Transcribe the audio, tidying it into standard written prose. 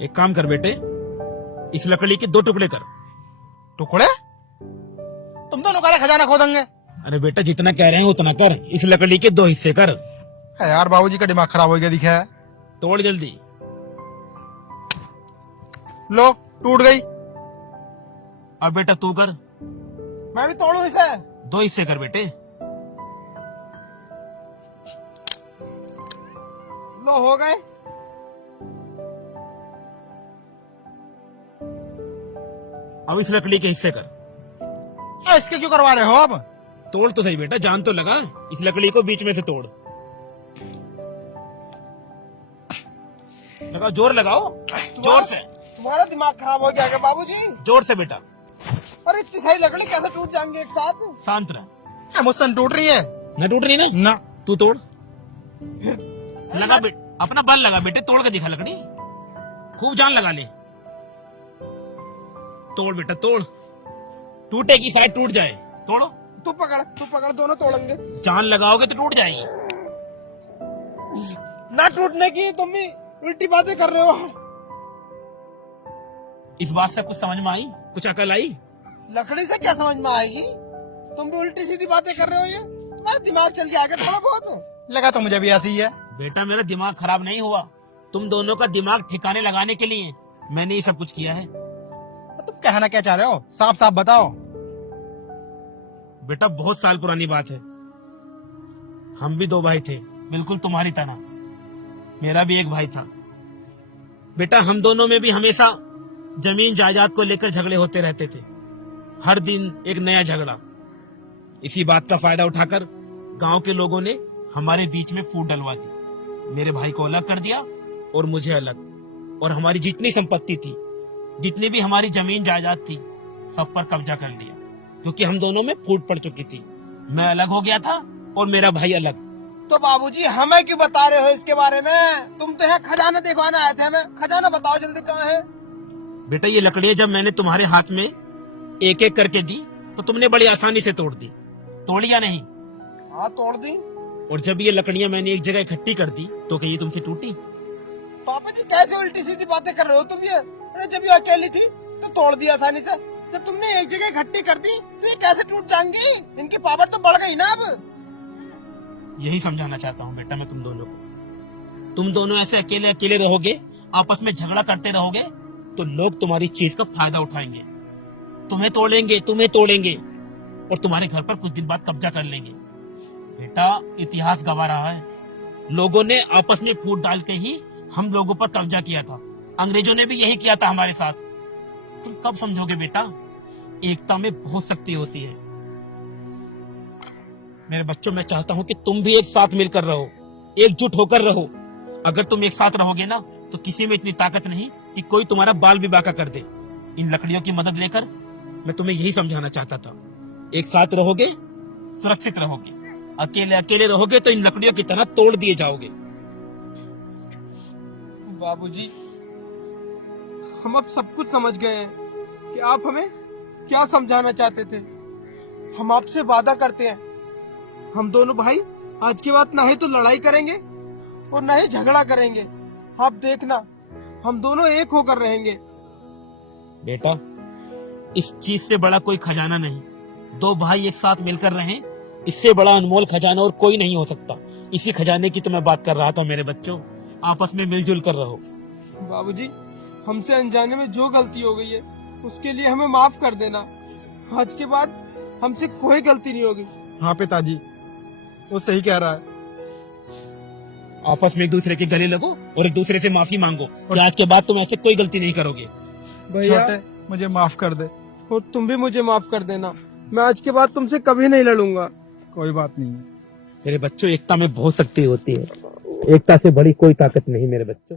एक काम कर बेटे, इस लकड़ी के 2 टुकड़े कर। टुकड़े? तुम दोनों का खजाना खोदेंगे? अरे बेटा जितना कह रहे हैं उतना कर, इस लकड़ी के 2 हिस्से कर। है यार, बाबूजी का दिमाग खराब हो गया दिखा है। तोड़ जल्दी। लो, टूट गई। अब बेटा तू कर। मैं भी तोड़ू इसे? 2 हिस्से कर बेटे। लो, हो गए। अब इस लकड़ी के हिस्से कर। इसके क्यों करवा रहे हो अब? तोड़ तो सही बेटा, जान तो लगा। इस लकड़ी को बीच में से तोड़। लगाओ, जोर लगाओ, जोर से। तुम्हारा दिमाग खराब हो गया क्या बाबूजी? जोर से बेटा। अरे इतनी सारी लकड़ी कैसे टूट जाएंगे एक साथ? शांत रह। मुझसे टूट रही है। न टूट रही ना? ना। तू तोड़। लगा बेटे, अपना बल लगा बेटे, तोड़ के दिखा लकड़ी। खूब जान लगा ले। तोड़ बेटा तोड़। टूटेगी, शायद टूट जाए। तोड़ो। तू पकड़, दोनों तोड़ेंगे। जान लगाओगे तो टूट जाएगी। ना टूटने की तुम भी उल्टी बातें कर रहे हो। इस बात से कुछ समझ में आई? कुछ अकल आई? लकड़ी से क्या समझ में आएगी? तुम भी उल्टी सीधी बातें कर रहे हो। ये तुम्हारा दिमाग चल गया आगे थोड़ा बहुत। लगा तो मुझे भी ऐसी ही है। बेटा मेरा दिमाग खराब नहीं हुआ, तुम दोनों का दिमाग ठिकाने लगाने के लिए मैंने ये सब कुछ किया है। तुम कहना क्या चाह रहे हो? साफ साफ बताओ। बेटा बहुत साल पुरानी बात है। हम भी 2 भाई थे, बिल्कुल तुम्हारी तरह। मेरा भी एक भाई था। बेटा हम दोनों में भी हमेशा जमीन जायदाद को लेकर झगड़े होते रहते थे। हर दिन एक नया झगड़ा। इसी बात का फायदा उठाकर गांव के लोगों ने हमारे बीच में फूट डलवा दी। मेरे भाई को अलग कर दिया और मुझे अलग। और हमारी जितनी संपत्ति थी, जितनी भी हमारी जमीन जायदाद थी, सब पर कब्जा कर लिया। क्योंकि हम दोनों में फूट पड़ चुकी थी। मैं अलग हो गया था और मेरा भाई अलग। तो बाबूजी हमें क्यों बता रहे हो इसके बारे में? तुम तो यहाँ खजाना दिखवाने आए थे हमें। खजाना बताओ जल्दी, कहाँ है? बेटा ये लकड़ियां जब मैंने तुम्हारे हाथ में एक एक करके दी तो तुमने बड़ी आसानी से तोड़ दी। तोड़ी या नहीं? हाँ तोड़ दी। और जब ये लकड़ियां मैंने एक जगह इकट्ठी कर दी तो क्या ये तुमसे टूटी? पापा जी कैसे उल्टी सीधी बातें कर रहे हो तुम ये? अरे जब ये अकेली थी तो तोड़ दी आसानी से। जब तुमने एक जगह इकट्ठी कर दी तो ये कैसे टूट जाएंगी? इनकी पावर तो बढ़ गई ना अब। यही समझाना चाहता हूँ बेटा मैं तुम दोनों को। तुम दोनों ऐसे अकेले अकेले रहोगे, आपस में झगड़ा करते रहोगे, तो लोग तुम्हारी चीज का फायदा उठाएंगे। तुम्हें तोड़ेंगे और तुम्हारे घर पर कुछ दिन बाद कब्जा कर लेंगे। बेटा इतिहास गवाह रहा है, लोगों ने आपस में फूट डाल के ही हम लोगों पर कब्जा किया था। अंग्रेजों ने भी यही किया था हमारे साथ। तुम कब समझोगे बेटा, एकता में बहुत शक्ति होती है। मेरे बच्चों मैं चाहता हूं कि तुम भी एक साथ मिलकर रहो, एकजुट होकर रहो। अगर तुम एक साथ रहोगे ना तो किसी में इतनी ताकत नहीं कि कोई तुम्हारा बाल भी बांका कर दे। इन लकड़ियों की मदद लेकर मैं तुम्हें यही समझाना चाहता था। एक साथ रहोगे, सुरक्षित रहोगे। अकेले अकेले रहोगे तो इन लकड़ियों की तरह तोड़ दिए जाओगे। बाबूजी हम अब सब कुछ समझ गए हैं कि आप हमें क्या समझाना चाहते थे। हम आपसे वादा करते हैं, हम दोनों भाई आज के बाद ना ही तो लड़ाई करेंगे और ना ही झगड़ा करेंगे। आप देखना हम दोनों एक होकर रहेंगे। बेटा इस चीज से बड़ा कोई खजाना नहीं। 2 भाई एक साथ मिलकर रहें, इससे बड़ा अनमोल खजाना और कोई नहीं हो सकता। इसी खजाने की तो मैं बात कर रहा था मेरे बच्चों। आपस में मिलजुल कर रहो। बाबूजी हमसे अनजाने में जो गलती हो गई है उसके लिए हमें माफ कर देना। आज के बाद हमसे कोई गलती नहीं होगी। हाँ पिताजी, वो सही कह रहा है। आपस में एक दूसरे के गले लगो और एक दूसरे से माफी मांगो कि आज के बाद तुम ऐसे कोई गलती नहीं करोगे। भैया छोटे मुझे माफ कर दे। और तुम भी मुझे माफ कर देना। मैं आज के बाद तुमसे कभी नहीं लड़ूंगा। कोई बात नहीं। मेरे बच्चों एकता में बहुत शक्ति होती है। एकता से बड़ी कोई ताकत नहीं मेरे बच्चों।